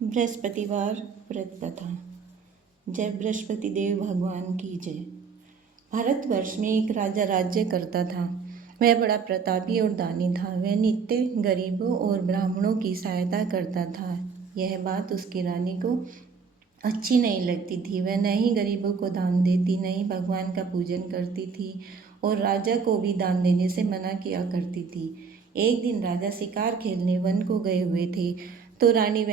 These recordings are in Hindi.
बृहस्पतिवार व्रत कथा। जय बृहस्पति देव भगवान की जय। भारतवर्ष में एक राजा राज्य करता था। वह बड़ा प्रतापी और दानी था। वह नित्य गरीबों और ब्राह्मणों की सहायता करता था। यह बात उसकी रानी को अच्छी नहीं लगती थी। वह न ही गरीबों को दान देती, न ही भगवान का पूजन करती थी और राजा को भी दान देने से मना किया करती थी। एक दिन राजा शिकार खेलने वन को गए हुए थे तो रानी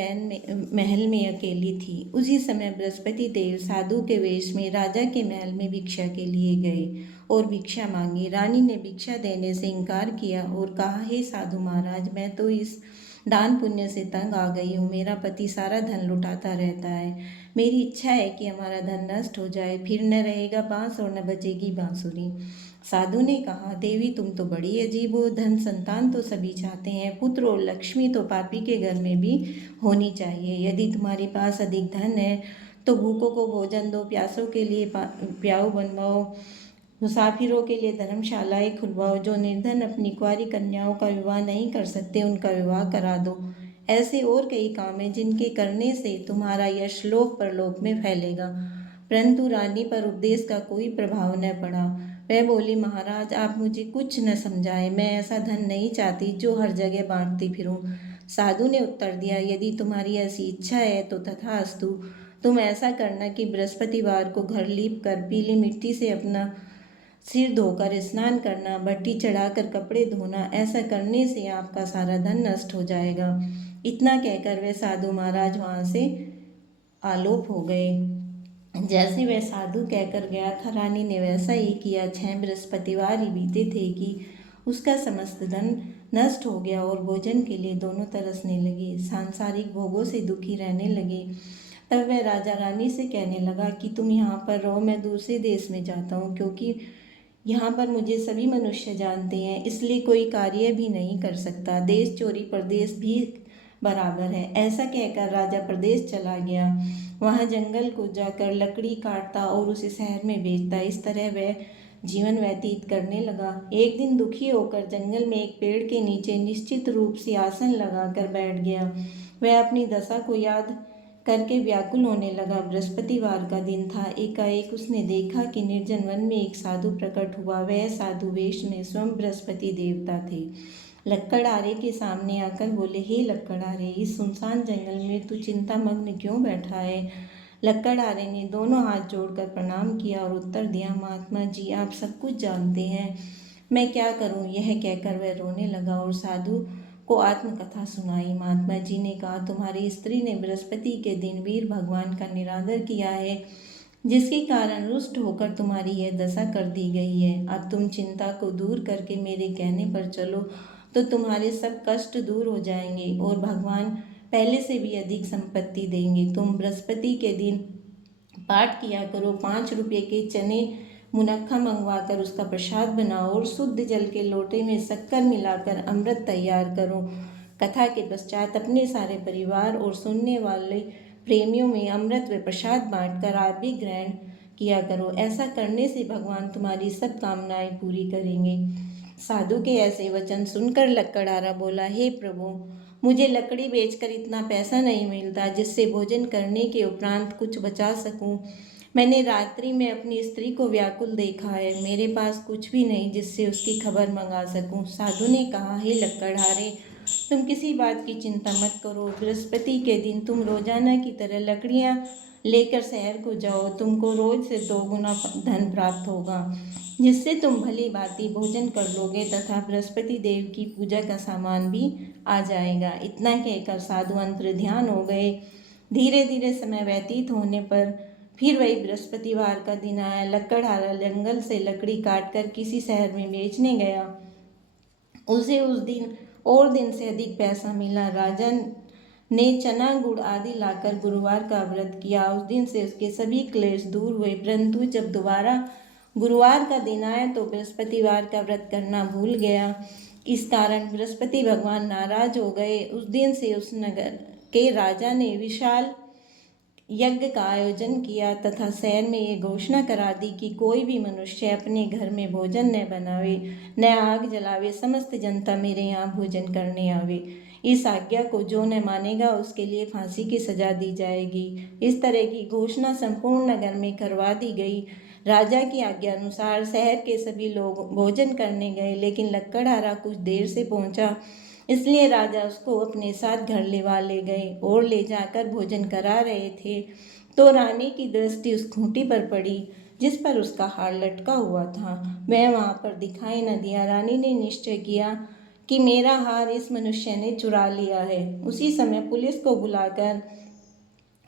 महल में अकेली थी। उसी समय बृहस्पति देव साधु के वेश में राजा के महल में भिक्षा के लिए गए और भिक्षा मांगी। रानी ने भिक्षा देने से इनकार किया और कहा, हे साधु महाराज, मैं तो इस दान पुण्य से तंग आ गई हूँ। मेरा पति सारा धन लुटाता रहता है। मेरी इच्छा है कि हमारा धन नष्ट हो जाए, फिर न रहेगा बांस और न बजेगी बांसुरी। साधु ने कहा, देवी तुम तो बड़ी अजीब हो। धन संतान तो सभी चाहते हैं, पुत्र और लक्ष्मी तो पापी के घर में भी होनी चाहिए। यदि तुम्हारे पास अधिक धन है तो भूखों को भोजन दो, प्यासों के लिए प्याऊ बनवाओ, मुसाफिरों के लिए धर्मशालाएं खुलवाओ। जो निर्धन अपनी कुंवारी कन्याओं का विवाह नहीं कर सकते उनका विवाह करा दो। ऐसे और कई काम हैं जिनके करने से तुम्हारा यश लोक परलोक में फैलेगा। परंतु रानी पर उपदेश का कोई प्रभाव न पड़ा। वह बोली, महाराज आप मुझे कुछ न समझाएं। मैं ऐसा धन नहीं चाहती जो हर जगह बांटती फिरूं। साधु ने उत्तर दिया, यदि तुम्हारी ऐसी इच्छा है तो तथास्तु। तुम ऐसा करना कि बृहस्पतिवार को घर लीप कर पीली मिट्टी से अपना सिर धोकर स्नान करना, भट्टी चढ़ाकर कपड़े धोना। ऐसा करने से आपका सारा धन नष्ट हो जाएगा। इतना कहकर वे साधु महाराज वहाँ से आलोप हो गए। जैसे वह साधु कहकर गया था, रानी ने वैसा ही किया। 6 बृहस्पतिवार ही बीते थे कि उसका समस्त धन नष्ट हो गया और भोजन के लिए दोनों तरसने लगे, सांसारिक भोगों से दुखी रहने लगे। तब वह राजा रानी से कहने लगा कि तुम यहाँ पर रहो, मैं दूसरे देश में जाता हूँ, क्योंकि यहाँ पर मुझे सभी मनुष्य जानते हैं, इसलिए कोई कार्य भी नहीं कर सकता। देश चोरी परदेश भी बराबर है। ऐसा कहकर राजा प्रदेश चला गया। वहाँ जंगल को जाकर लकड़ी काटता और उसे शहर में बेचता। इस तरह वह जीवन व्यतीत करने लगा। एक दिन दुखी होकर जंगल में एक पेड़ के नीचे निश्चित रूप से आसन लगाकर बैठ गया। वह अपनी दशा को याद करके व्याकुल होने लगा। बृहस्पतिवार का दिन था। एकाएक उसने देखा कि निर्जन वन में एक साधु प्रकट हुआ। वह साधु वेश में स्वयं बृहस्पति देवता थे। लक्कड़हारे के सामने आकर बोले, हे लक्कड़हारे, इस सुनसान जंगल में तू चिंता मग्न क्यों बैठा है? लक्कड़हारे ने दोनों हाथ जोड़कर प्रणाम किया और उत्तर दिया, महात्मा जी आप सब कुछ जानते हैं, मैं क्या करूं? यह कहकर वह रोने लगा और साधु को आत्मकथा सुनाई। महात्मा जी ने कहा, तुम्हारी स्त्री ने बृहस्पति के दिन वीर भगवान का निरादर किया है, जिसके कारण रुष्ट होकर तुम्हारी यह दशा कर दी गई है। अब तुम चिंता को दूर करके मेरे कहने पर चलो तो तुम्हारे सब कष्ट दूर हो जाएंगे और भगवान पहले से भी अधिक संपत्ति देंगे। तुम बृहस्पति के दिन पाठ किया करो, 5 रुपये के चने मुनक्खा मंगवाकर उसका प्रसाद बनाओ और शुद्ध जल के लोटे में शक्कर मिलाकर अमृत तैयार करो। कथा के पश्चात अपने सारे परिवार और सुनने वाले प्रेमियों में अमृत व प्रसाद बांटकर आप भी ग्रहण किया करो। ऐसा करने से भगवान तुम्हारी सब कामनाएं पूरी करेंगे। साधु के ऐसे वचन सुनकर लक्कड़हारा बोला, हे प्रभु, मुझे लकड़ी बेचकर इतना पैसा नहीं मिलता जिससे भोजन करने के उपरांत कुछ बचा सकूं। मैंने रात्रि में अपनी स्त्री को व्याकुल देखा है। मेरे पास कुछ भी नहीं जिससे उसकी खबर मंगा सकूं। साधु ने कहा, हे लक्कड़हारे, तुम किसी बात की चिंता मत करो। बृहस्पति के दिन तुम रोजाना की तरह लकड़ियां लेकर शहर को जाओ। तुमको रोज से 2 गुना धन प्राप्त होगा, जिससे तुम भली भांति भोजन कर लोगे तथा बृहस्पति देव की पूजा का सामान भी आ जाएगा। इतना कहकर साधु अंतर ध्यान हो गए। धीरे धीरे समय व्यतीत होने पर फिर वही बृहस्पतिवार का दिन आया। लक्कड़हारा जंगल से लकड़ी काटकर किसी शहर में बेचने गया। उसे उस दिन और दिन से अधिक पैसा मिला। राजा ने चना गुड़ आदि लाकर गुरुवार का व्रत किया। उस दिन से उसके सभी क्लेश दूर हुए। परंतु जब दोबारा गुरुवार का दिन आया तो बृहस्पतिवार का व्रत करना भूल गया। इस कारण बृहस्पति भगवान नाराज हो गए। उस दिन से उस नगर के राजा ने विशाल यज्ञ का आयोजन किया तथा शहर में ये घोषणा करा दी कि कोई भी मनुष्य अपने घर में भोजन न बनावे, न आग जलावे, समस्त जनता मेरे यहाँ भोजन करने आवे। इस आज्ञा को जो न मानेगा उसके लिए फांसी की सजा दी जाएगी। इस तरह की घोषणा संपूर्ण नगर में करवा दी गई। राजा की आज्ञा अनुसार शहर के सभी लोग भोजन करने गए, लेकिन लक्कड़हारा कुछ देर से पहुंचा, इसलिए राजा उसको अपने साथ घर ले गए और ले जाकर भोजन करा रहे थे तो रानी की दृष्टि उस खूंटी पर पड़ी जिस पर उसका हार लटका हुआ था। वह वहां पर दिखाई न दिया। रानी ने निश्चय किया कि मेरा हार इस मनुष्य ने चुरा लिया है। उसी समय पुलिस को बुलाकर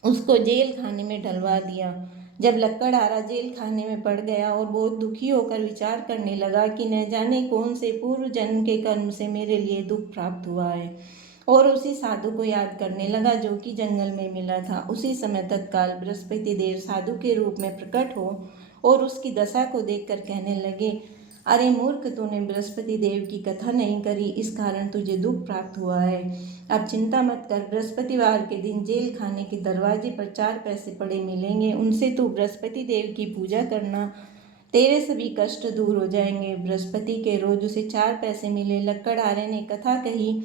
उसको जेल खाने में डलवा दिया। जब लक्कड़हारा जेल खाने में पड़ गया और बहुत दुखी होकर विचार करने लगा कि न जाने कौन से पूर्व जन्म के कर्म से मेरे लिए दुख प्राप्त हुआ है, और उसी साधु को याद करने लगा जो कि जंगल में मिला था। उसी समय तत्काल बृहस्पति देव साधु के रूप में प्रकट हो और उसकी दशा को देखकर कहने लगे, अरे मूर्ख, तूने बृहस्पति देव की कथा नहीं करी, इस कारण तुझे दुख प्राप्त हुआ है। अब चिंता मत कर, बृहस्पतिवार के दिन जेल खाने के दरवाजे पर 4 पैसे पड़े मिलेंगे, उनसे तू बृहस्पति देव की पूजा करना, तेरे सभी कष्ट दूर हो जाएंगे। बृहस्पति के रोज उसे 4 पैसे मिले। लक्कड़हारे ने कथा कही।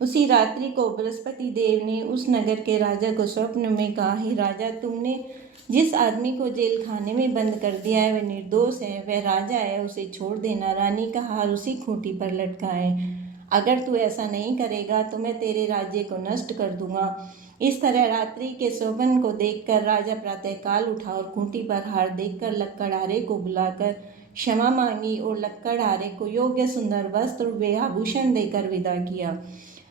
उसी रात्रि को बृहस्पति देव ने उस नगर के राजा को स्वप्न में कहा, हे राजा, तुमने जिस आदमी को जेल खाने में बंद कर दिया है वह निर्दोष है, वह राजा है, उसे छोड़ देना। रानी का हार उसी खूंटी पर लटका है। अगर तू ऐसा नहीं करेगा तो मैं तेरे राज्य को नष्ट कर दूंगा। इस तरह रात्रि के शोभन को देखकर राजा प्रातःकाल उठा और खूंटी पर हार देखकर लक्कड़हारे को बुलाकर क्षमा मांगी और लक्कड़हारे को योग्य सुंदर वस्त्र व आभूषण देकर विदा किया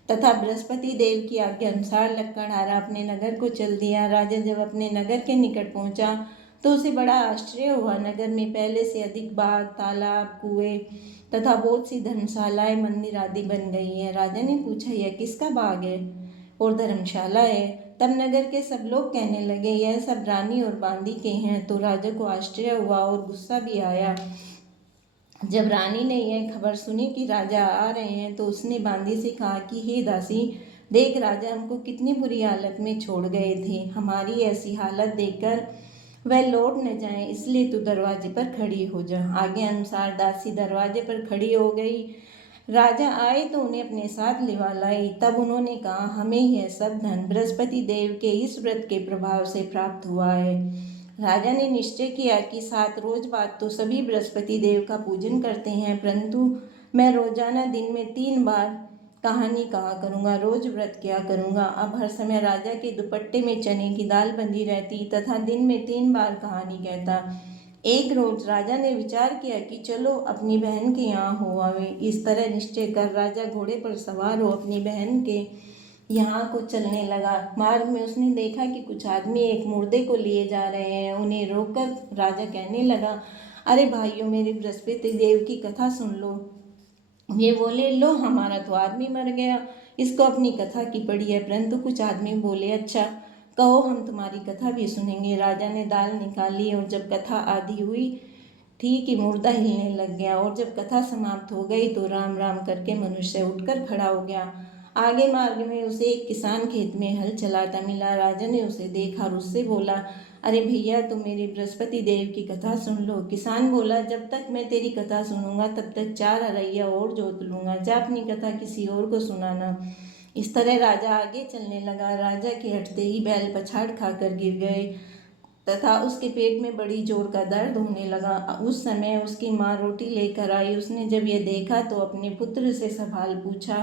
तथा बृहस्पति देव की आज्ञा अनुसार लक्कड़हारा अपने नगर को चल दिया। राजा जब अपने नगर के निकट पहुंचा तो उसे बड़ा आश्चर्य हुआ। नगर में पहले से अधिक बाग, तालाब, कुएं तथा बहुत सी धर्मशालाएं, मंदिर आदि बन गई है। राजा ने पूछा, यह किसका बाग है और धर्मशाला है? तब नगर के सब लोग कहने लगे, यह सब रानी और बांदी के हैं। तो राजा को आश्चर्य हुआ और गुस्सा भी आया। जब रानी ने यह खबर सुनी कि राजा आ रहे हैं तो उसने बांदी से कहा कि हे दासी, देख, राजा हमको कितनी बुरी हालत में छोड़ गए थे। हमारी ऐसी हालत देखकर वह लौट न जाए, इसलिए तू दरवाजे पर खड़ी हो जा। आज्ञा अनुसार दासी दरवाजे पर खड़ी हो गई। राजा आए तो उन्हें अपने साथ लिवा लाई। तब उन्होंने कहा, हमें यह सब धन बृहस्पति देव के इस व्रत के प्रभाव से प्राप्त हुआ है। राजा ने निश्चय किया कि 7 रोज बाद तो सभी बृहस्पति देव का पूजन करते हैं, परंतु मैं रोजाना दिन में 3 बार कहानी कहा करूँगा, रोज व्रत किया करूँगा। अब हर समय राजा के दुपट्टे में चने की दाल बंधी रहती तथा दिन में 3 बार कहानी कहता। एक रोज राजा ने विचार किया कि चलो अपनी बहन के यहाँ हो आवे। इस तरह निश्चय कर राजा घोड़े पर सवार हो अपनी बहन के यहाँ को चलने लगा। मार्ग में उसने देखा कि कुछ आदमी एक मुर्दे को लिए जा रहे हैं। उन्हें रोककर राजा कहने लगा, अरे भाइयों, मेरे बृहस्पति देव की कथा सुन लो। ये बोले, लो, हमारा तो आदमी मर गया, इसको अपनी कथा की पड़ी है। परंतु कुछ आदमी बोले, अच्छा कहो, हम तुम्हारी कथा भी सुनेंगे। राजा ने दाल निकाली और जब कथा आधी हुई थी कि मुर्दा हिलने लग गया, और जब कथा समाप्त हो गई तो राम राम करके मनुष्य उठकर खड़ा हो गया। आगे मार्ग में उसे एक किसान खेत में हल चलाता मिला। राजा ने उसे देखा और उससे बोला, अरे भैया, तुम मेरी बृहस्पति देव की कथा सुन लो। किसान बोला, जब तक मैं तेरी कथा सुनूंगा तब तक 4 अरैया और जोत लूंगा, जा अपनी कथा किसी और को सुनाना। इस तरह राजा आगे चलने लगा। राजा के हटते ही बैल पछाड़ खाकर गिर गए तथा उसके पेट में बड़ी जोर का दर्द होने लगा। उस समय उसकी माँ रोटी लेकर आई। उसने जब यह देखा तो अपने पुत्र से सब हाल पूछा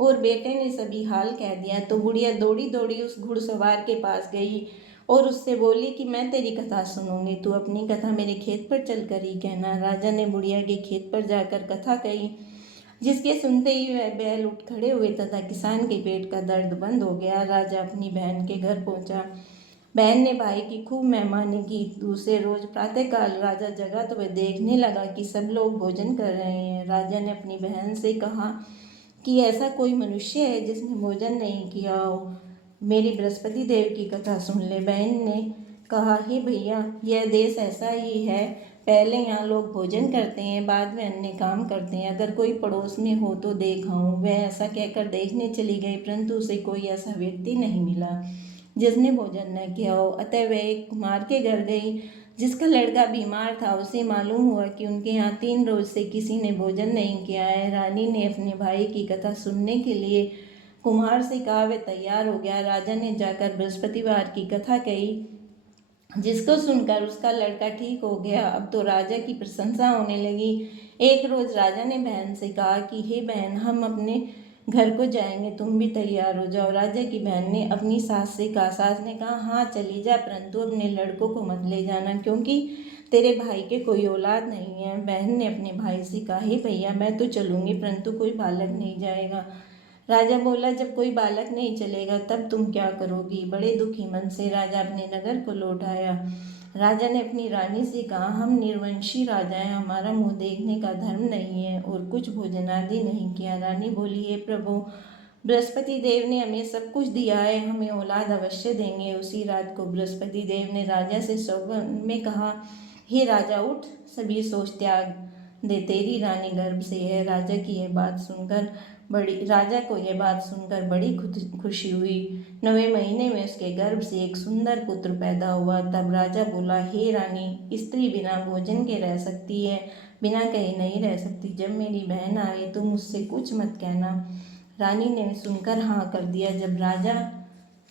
और बेटे ने सभी हाल कह दिया। तो बुढ़िया दौड़ी दौड़ी उस घुड़सवार के पास गई और उससे बोली कि मैं तेरी कथा सुनूंगी, तू अपनी कथा मेरे खेत पर चल कर ही कहना। राजा ने बुढ़िया के खेत पर जाकर कथा कही, जिसके सुनते ही वह बैल उठ खड़े हुए तथा किसान के पेट का दर्द बंद हो गया। राजा अपनी बहन के घर पहुंचा। बहन ने भाई की खूब मेहमानी की। दूसरे रोज प्रातःकाल राजा जगा तो वह देखने लगा कि सब लोग भोजन कर रहे हैं। राजा ने अपनी बहन से कहा कि ऐसा कोई मनुष्य है जिसने भोजन नहीं किया हो, मेरी बृहस्पति देव की कथा सुन ले। बहन ने कहा, हे भैया, यह देश ऐसा ही है, पहले यहाँ लोग भोजन करते हैं, बाद में अन्य काम करते हैं। अगर कोई पड़ोस में हो तो देखा हूँ। वह ऐसा कहकर देखने चली गई, परंतु उसे कोई ऐसा व्यक्ति नहीं मिला जिसने भोजन न किया हो। अतः वह एक कुम्हार के घर गई जिसका लड़का बीमार था। उसे मालूम हुआ कि उनके यहाँ 3 रोज से किसी ने भोजन नहीं किया है। रानी ने अपने भाई की कथा सुनने के लिए कुम्हार से कहा, वह तैयार हो गया। राजा ने जाकर बृहस्पतिवार की कथा कही, जिसको सुनकर उसका लड़का ठीक हो गया। अब तो राजा की प्रशंसा होने लगी। एक रोज राजा ने बहन से कहा कि हे बहन, हम अपने घर को जाएंगे, तुम भी तैयार हो जाओ। राजा की बहन ने अपनी सास से कहा। सास ने कहा, हाँ चली जा, परंतु अपने लड़कों को मत ले जाना, क्योंकि तेरे भाई के कोई औलाद नहीं है। बहन ने अपने भाई से कहा, हे भैया, मैं तो चलूंगी, परंतु कोई बालक नहीं जाएगा। राजा बोला, जब कोई बालक नहीं चलेगा तब तुम क्या करोगी। बड़े दुखी मन से राजा अपने नगर को लौट आया। राजा ने अपनी रानी से कहा, हम निर्वंशी राजा हैं, हमारा मुंह देखने का धर्म नहीं है और कुछ भोजन आदि नहीं किया। रानी बोली, हे प्रभु, बृहस्पति देव ने हमें सब कुछ दिया है, हमें औलाद अवश्य देंगे। उसी रात को बृहस्पति देव ने राजा से सौगंध में कहा, हे राजा, उठ, सभी सोच त्याग दे, तेरी रानी गर्भ से है। राजा को यह बात सुनकर बड़ी खुशी हुई। 9वें महीने में उसके गर्भ से एक सुंदर पुत्र पैदा हुआ। तब राजा बोला, हे रानी, स्त्री बिना भोजन के रह सकती है, बिना कहे नहीं रह सकती। जब मेरी बहन आए तो मुझसे कुछ मत कहना। रानी ने सुनकर हाँ कर दिया। जब राजा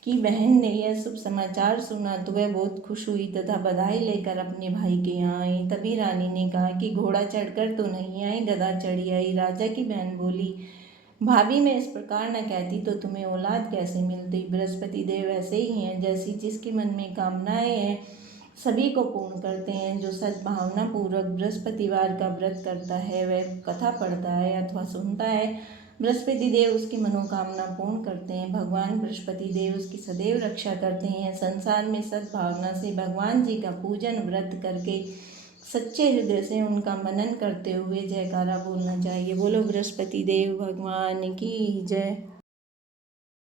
की बहन ने यह शुभ समाचार सुना तो वह बहुत खुश हुई तथा बधाई लेकर अपने भाई के यहाँ आई। तभी रानी ने कहा कि घोड़ा चढ़कर तो नहीं आई, गधा चढ़ी आई। राजा की बहन बोली, भाभी, मैं इस प्रकार न कहती तो तुम्हें औलाद कैसे मिलती। बृहस्पति देव ऐसे ही हैं, जैसी जिसके मन में कामनाएं हैं सभी को पूर्ण करते हैं। जो सद्भावना पूर्वक बृहस्पतिवार का व्रत करता है, वह कथा पढ़ता है अथवा सुनता है, बृहस्पति देव उसकी मनोकामना पूर्ण करते हैं। भगवान बृहस्पति देव उसकी सदैव रक्षा करते हैं। संसार में सद्भावना से भगवान जी का पूजन व्रत करके सच्चे हृदय से उनका मनन करते हुए जयकारा बोलना चाहिए। बोलो बृहस्पति देव भगवान की जय।